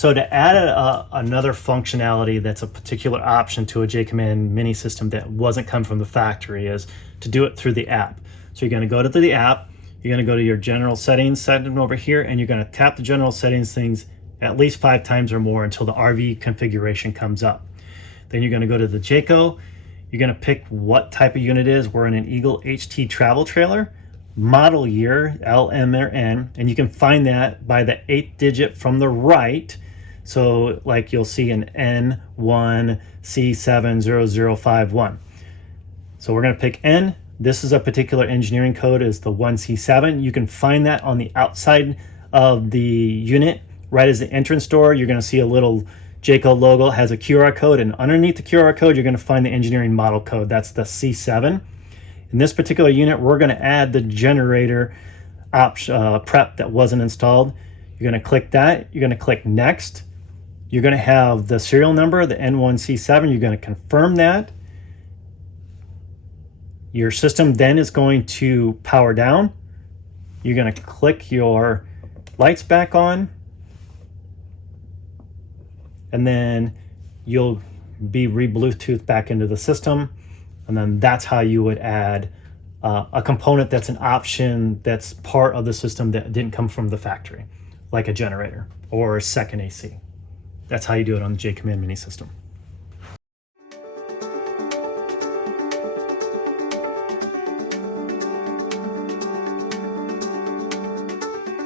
So to add another functionality that's a particular option to a JAYCOMMAND mini system that wasn't come from the factory is to do it through the app. So you're going to go to the app, you're going to go to your general settings setting over here, and you're going to tap the general settings things at least 5 times or more until the RV configuration comes up. Then you're going to go to the Jayco, you're going to pick what type of unit it is. We're in an Eagle HT travel trailer, model year, L, M, or N, and you can find that by the 8th digit from the right. So like you'll see an N1C70051. So we're going to pick N. This is a particular engineering code, is the 1C7. You can find that on the outside of the unit. Right as the entrance door, you're going to see a little Jayco logo, has a QR code, and underneath the QR code, you're going to find the engineering model code. That's the C7. In this particular unit, we're going to add the generator prep that wasn't installed. You're going to click that. You're going to click next. You're going to have the serial number, the N1C7. You're going to confirm that. Your system then is going to power down. You're going to click your lights back on. And then you'll be re-Bluetooth back into the system. And then that's how you would add a component that's an option that's part of the system that didn't come from the factory, like a generator or a second AC. That's how you do it on the JAYCOMMAND mini system.